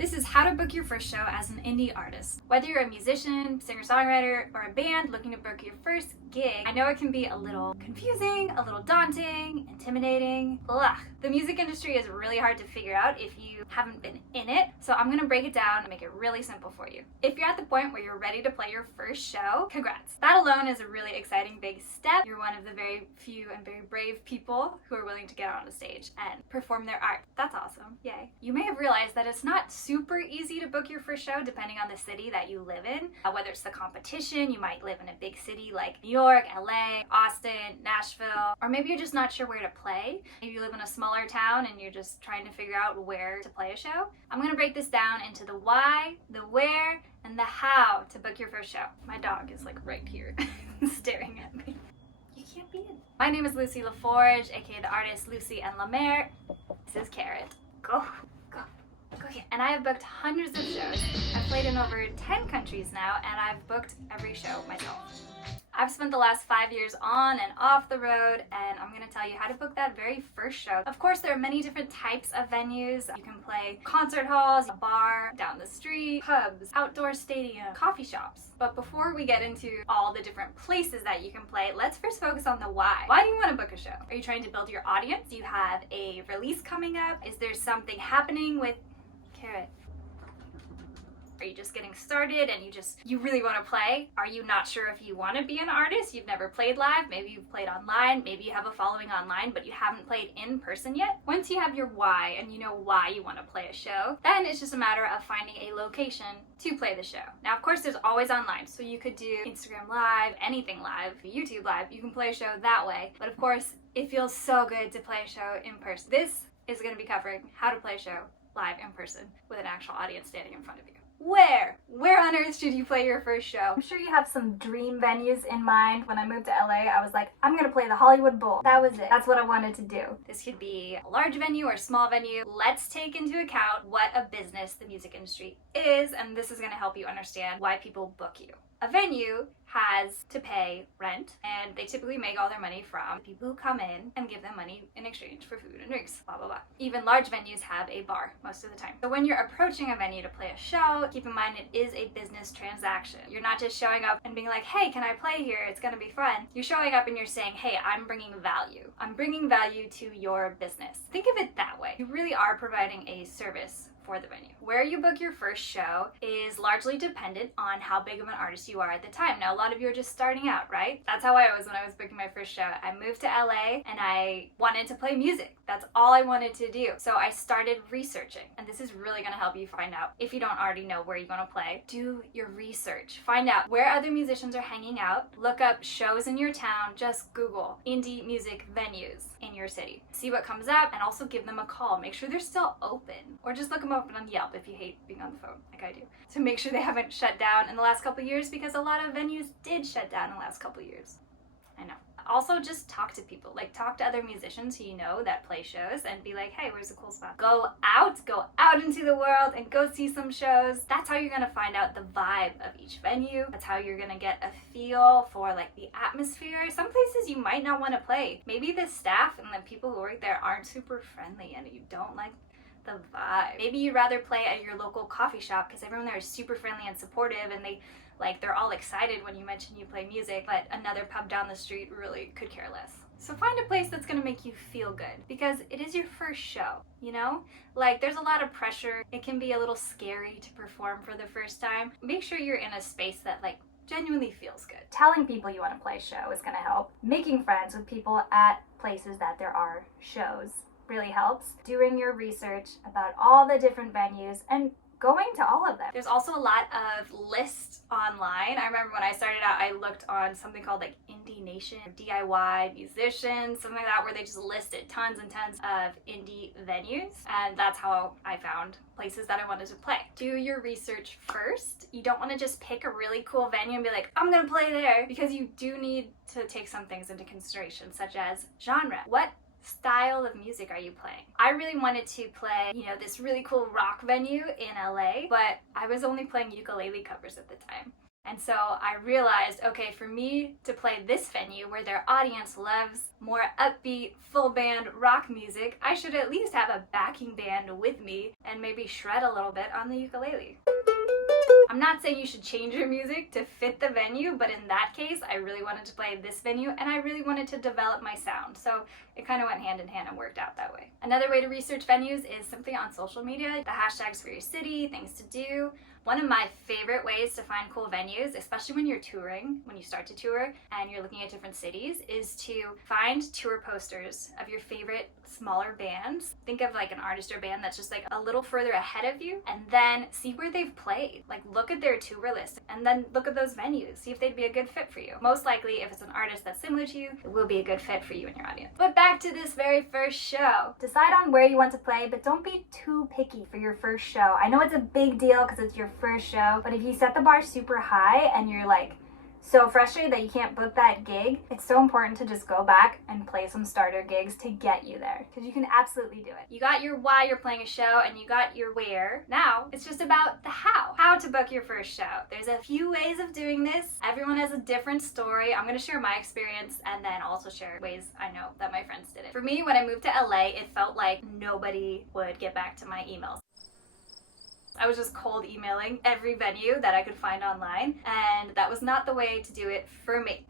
This is how to book your first show as an indie artist. Whether you're a musician, singer-songwriter, or a band looking to book your first gig, I know it can be a little confusing, a little daunting, intimidating, blah. The music industry is really hard to figure out if you haven't been in it, so I'm gonna break it down and make it really simple for you. If you're at the point where you're ready to play your first show, congrats. That alone is a really exciting big step. You're one of the very few and very brave people who are willing to get on a stage and perform their art. That's awesome, yay. You may have realized that it's not super easy to book your first show depending on the city that you live in. Whether it's the competition, you might live in a big city like New York, LA, Austin, Nashville, or maybe you're just not sure where to play. Maybe you live in a smaller town and you're just trying to figure out where to play a show. I'm gonna break this down into the why, the where, and the how to book your first show. My dog is like right here staring at me. You can't be in. My name is Lucy LaForge, aka the artist Lucy La Mer. This is Carrot. Go. And I have booked hundreds of shows. I've played in over 10 countries now, and I've booked every show myself. I've spent the last 5 years on and off the road, and I'm going to tell you how to book that very first show. Of course, there are many different types of venues. You can play concert halls, a bar, down the street, pubs, outdoor stadiums, coffee shops. But before we get into all the different places that you can play, let's first focus on the why. Why do you want to book a show? Are you trying to build your audience? Do you have a release coming up? Is there something happening with Carrot? Are you just getting started and you really want to play? Are you not sure if you want to be an artist? You've never played live, maybe you've played online, maybe you have a following online but you haven't played in person yet. Once you have your why and you know why you want to play a show, then it's just a matter of finding a location to play the show. Now of course there's always online, so you could do Instagram Live, anything live, YouTube Live, you can play a show that way. But of course it feels so good to play a show in person. This is going to be covering how to play a show live in person with an actual audience standing in front of you. Where on earth should you play your first show? I'm sure you have some dream venues in mind. When I moved to LA, I was like, I'm gonna play the Hollywood Bowl. That was it. That's what I wanted to do. This could be a large venue or a small venue. Let's take into account what a business the music industry is, and this is gonna help you understand why people book you. A venue has to pay rent, and they typically make all their money from people who come in and give them money in exchange for food and drinks, blah, blah, blah. Even large venues have a bar most of the time. So when you're approaching a venue to play a show, keep in mind it is a business transaction. You're not just showing up and being like, hey, can I play here? It's gonna be fun. You're showing up and you're saying, hey, I'm bringing value. I'm bringing value to your business. Think of it that way. You really are providing a service for the venue. Where you book your first show is largely dependent on how big of an artist you are at the time. Now, a lot of you are just starting out, right? That's how I was when I was booking my first show. I moved to LA and I wanted to play music. That's all I wanted to do. So I started researching, and this is really gonna help you find out if you don't already know where you're gonna play. Do your research. Find out where other musicians are hanging out. Look up shows in your town. Just Google indie music venues in your city. See what comes up and also give them a call. Make sure they're still open, or just look them up on Yelp if you hate being on the phone like I do, to make sure they haven't shut down in the last couple of years, because a lot of venues did shut down in the last couple of years. I know. Also, just talk to people. Like, talk to other musicians who you know that play shows and be like, hey, where's a cool spot? Go out into the world and go see some shows. That's how you're gonna find out the vibe of each venue. That's how you're gonna get a feel for like the atmosphere. Some places you might not want to play. Maybe the staff and the people who work there aren't super friendly and you don't like the vibe. Maybe you'd rather play at your local coffee shop because everyone there is super friendly and supportive, and they're all excited when you mention you play music, but another pub down the street really could care less. So find a place that's gonna make you feel good, because it is your first show, you know? Like, there's a lot of pressure. It can be a little scary to perform for the first time. Make sure you're in a space that genuinely feels good. Telling people you want to play a show is gonna help. Making friends with people at places that there are shows really helps. Doing your research about all the different venues and going to all of them. There's also a lot of lists online. I remember when I started out, I looked on something called Indie Nation, DIY musicians, something like that, where they just listed tons and tons of indie venues, and that's how I found places that I wanted to play. Do your research first. You don't want to just pick a really cool venue and be like, I'm gonna play there, because you do need to take some things into consideration, such as genre. What style of music are you playing? I really wanted to play, this really cool rock venue in LA, but I was only playing ukulele covers at the time. And so I realized, okay, for me to play this venue where their audience loves more upbeat, full band rock music, I should at least have a backing band with me and maybe shred a little bit on the ukulele. I'm not saying you should change your music to fit the venue, but in that case, I really wanted to play this venue and I really wanted to develop my sound. So it kind of went hand in hand and worked out that way. Another way to research venues is simply on social media, the hashtags for your city, things to do. One of my favorite ways to find cool venues, especially when you're touring, when you start to tour and you're looking at different cities, is to find tour posters of your favorite smaller bands. Think of like an artist or band that's just like a little further ahead of you, and then see where they've played. Like look at their tour list and then look at those venues, see if they'd be a good fit for you. Most likely, if it's an artist that's similar to you, it will be a good fit for you and your audience. But back to this very first show. Decide on where you want to play, but don't be too picky for your first show. I know it's a big deal because it's your first show, but if you set the bar super high and you're like so frustrated that you can't book that gig, it's so important to just go back and play some starter gigs to get you there, because you can absolutely do it. You got your why you're playing a show and you got your where. Now it's just about the how to book your first show. There's a few ways of doing this. Everyone has a different story. I'm going to share my experience and then also share ways I know that my friends did it. For me, when I moved to LA, it felt like nobody would get back to my emails. I was just cold emailing every venue that I could find online, and that was not the way to do it for me.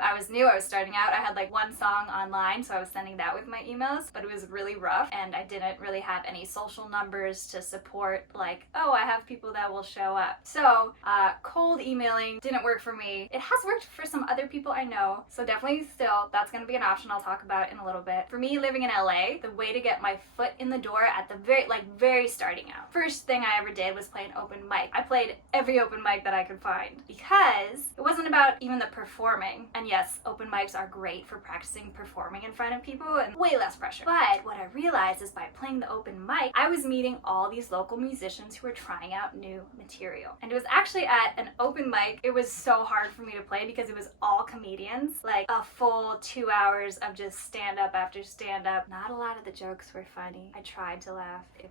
I was new, I was starting out, I had like one song online, so I was sending that with my emails, but it was really rough, and I didn't really have any social numbers to support like, oh, I have people that will show up. So cold emailing didn't work for me. It has worked for some other people I know, so definitely still, that's gonna be an option I'll talk about in a little bit. For me, living in LA, the way to get my foot in the door at the very starting out, first thing I ever did was play an open mic. I played every open mic that I could find because it wasn't about even the performing. And yes, open mics are great for practicing performing in front of people and way less pressure. But what I realized is by playing the open mic, I was meeting all these local musicians who were trying out new material. And it was actually at an open mic. It was so hard for me to play because it was all comedians, like a full 2 hours of just stand up after stand up. Not a lot of the jokes were funny. I tried to laugh. It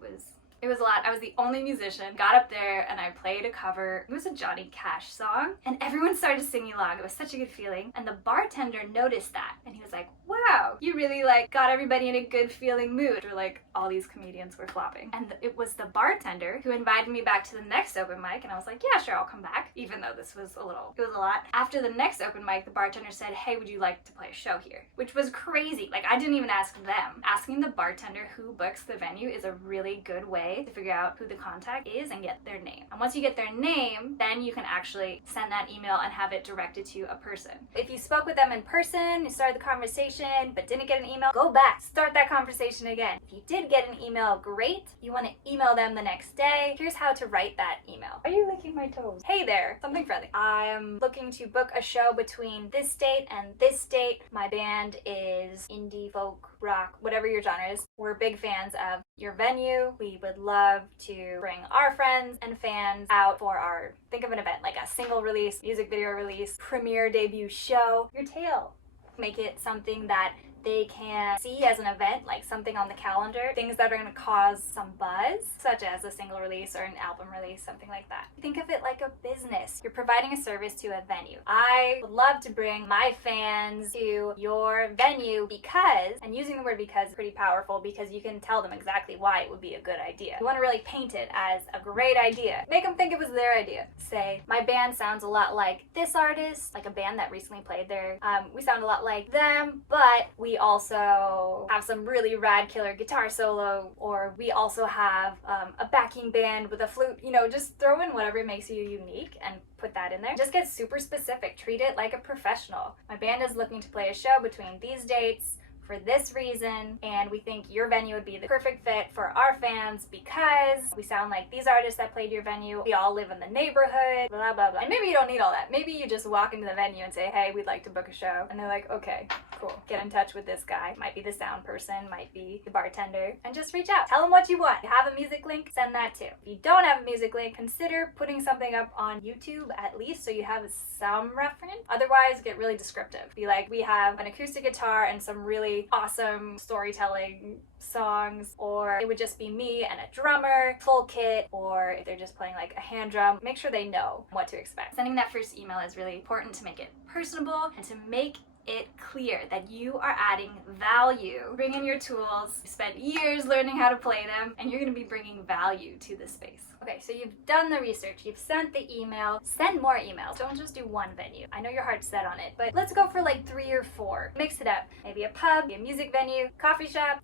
was a lot. I was the only musician, got up there and I played a cover. It was a Johnny Cash song and everyone started singing along. It was such a good feeling. And the bartender noticed that and he was like, wow, you really like got everybody in a good feeling mood. Or like all these comedians were flopping. And it was the bartender who invited me back to the next open mic and I was like, yeah, sure, I'll come back. Even though this was it was a lot. After the next open mic, the bartender said, hey, would you like to play a show here? Which was crazy. Like I didn't even ask them. Asking the bartender who books the venue is a really good way to figure out who the contact is and get their name. And once you get their name, then you can actually send that email and have it directed to a person. If you spoke with them in person, you started the conversation, but didn't get an email, go back, start that conversation again. If you did get an email, great. You want to email them the next day. Here's how to write that email. Are you licking my toes? Hey there, something friendly. I am looking to book a show between this date and this date. My band is indie, folk, rock, whatever your genre is. We're big fans of your venue. We would love to bring our friends and fans out for our, think of an event like a single release, music video release, premiere debut show, your tale. Make it something that they can see as an event, like something on the calendar, things that are going to cause some buzz, such as a single release or an album release, something like that. Think of it like a business. You're providing a service to a venue. I would love to bring my fans to your venue because, and using the word because is pretty powerful because you can tell them exactly why it would be a good idea. You want to really paint it as a great idea. Make them think it was their idea. Say, my band sounds a lot like this artist, like a band that recently played there. We sound a lot like them, but we also have some really rad killer guitar solo, or we also have a backing band with a flute. You know, just throw in whatever makes you unique and put that in there. Just get super specific. Treat it like a professional. My band is looking to play a show between these dates for this reason, and we think your venue would be the perfect fit for our fans because we sound like these artists that played your venue. We all live in the neighborhood, blah, blah, blah. And maybe you don't need all that. Maybe you just walk into the venue and say, hey, we'd like to book a show. And they're like, okay. Cool. Get in touch with this guy. Might be the sound person, might be the bartender, and just reach out. Tell them what you want. You have a music link, send that too. If you don't have a music link, consider putting something up on YouTube at least so you have some reference. Otherwise, get really descriptive. Be like, we have an acoustic guitar and some really awesome storytelling songs, or it would just be me and a drummer, full kit, or if they're just playing like a hand drum, make sure they know what to expect. Sending that first email is really important to make it personable and to make it clear that you are adding value. Bring in your tools, you spent years learning how to play them, and you're going to be bringing value to the space. Okay, so you've done the research, you've sent the email, send more emails. Don't just do one venue. I know your heart's set on it, but let's go for like 3 or 4. Mix it up. Maybe a pub, a music venue, coffee shop,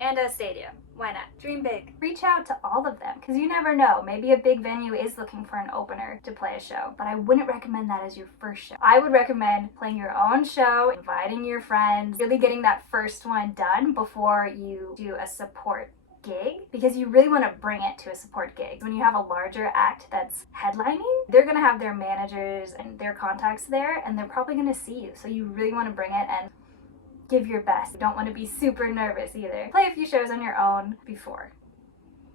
and a stadium. Why not? Dream big. Reach out to all of them, because you never know. Maybe a big venue is looking for an opener to play a show, but I wouldn't recommend that as your first show. I would recommend playing your own show, inviting your friends, really getting that first one done before you do a support gig, because you really want to bring it to a support gig. When you have a larger act that's headlining, they're going to have their managers and their contacts there, and they're probably going to see you. So you really want to bring it and give your best. You don't want to be super nervous either. Play a few shows on your own before.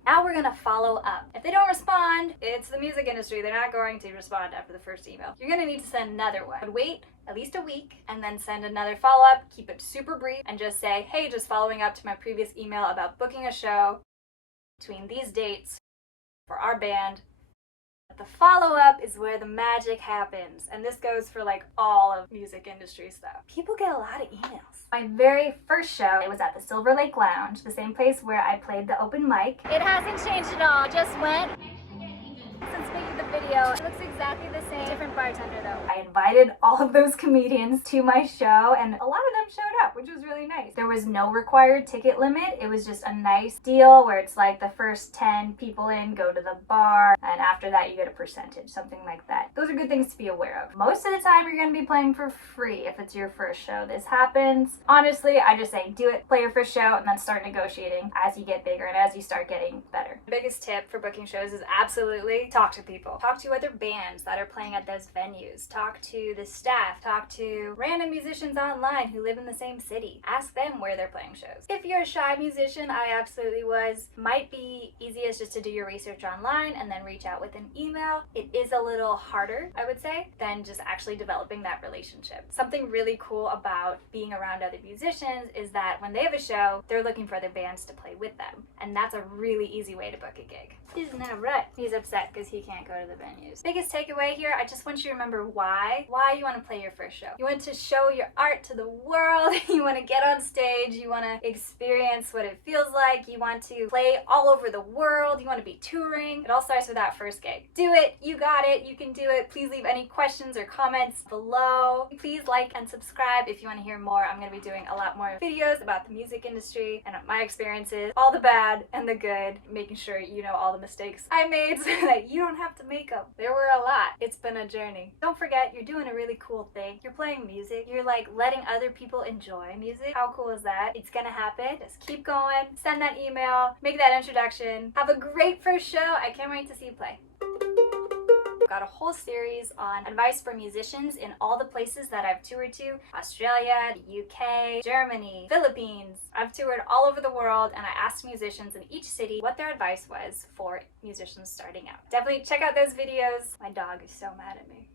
Now we're gonna follow up. If they don't respond, it's the music industry. They're not going to respond after the first email. You're gonna need to send another one. But wait at least a week and then send another follow-up. Keep it super brief and just say, hey, just following up to my previous email about booking a show between these dates for our band. The follow-up is where the magic happens, and this goes for like all of music industry stuff. People get a lot of emails. My very first show, it was at the Silver Lake Lounge, the same place where I played the open mic. It hasn't changed at all, just went. Since making the video, it looks exactly the same, different bartender though. I invited all of those comedians to my show, and a lot of them showed up, which was really nice. There was no required ticket limit. It was just a nice deal where it's like the first 10 people in go to the bar, and after that you get a percentage, something like that. Those are good things to be aware of. Most of the time you're going to be playing for free if it's your first show. This happens. Honestly, I just say do it, play your first show, and then start negotiating as you get bigger and as you start getting better. The biggest tip for booking shows is absolutely talk to people. Talk to other bands that are playing at those venues. Talk to the staff. Talk to random musicians online who live in the same city. Ask them where they're playing shows. If you're a shy musician, I absolutely was. Might be easiest just to do your research online and then reach out with an email. It is a little harder, I would say, than just actually developing that relationship. Something really cool about being around other musicians is that when they have a show, they're looking for other bands to play with them. And that's a really easy way to book a gig. Isn't that right? He's upset because he can't go to the venues. Biggest takeaway here, I just want you to remember why you want to play your first show. You want to show your art to the world. You want to get on stage. You want to experience what it feels like. You want to play all over the world. You want to be touring. It all starts with that first gig. Do it. You got it. You can do it. Please leave any questions or comments below. Please like and subscribe if you want to hear more. I'm going to be doing a lot more videos about the music industry and my experiences, all the bad and the good, making sure you know all the mistakes I made so that you don't have to make them. There were a lot. It's been a journey. Don't forget, you're doing a really cool thing. You're playing music. You're like letting other people enjoy music. How cool is that? It's gonna happen. Just keep going. Send that email. Make that introduction. Have a great first show. I can't wait to see you play. Got a whole series on advice for musicians in all the places that I've toured to. Australia, the UK, Germany, Philippines. I've toured all over the world, and I asked musicians in each city what their advice was for musicians starting out. Definitely check out those videos. My dog is so mad at me.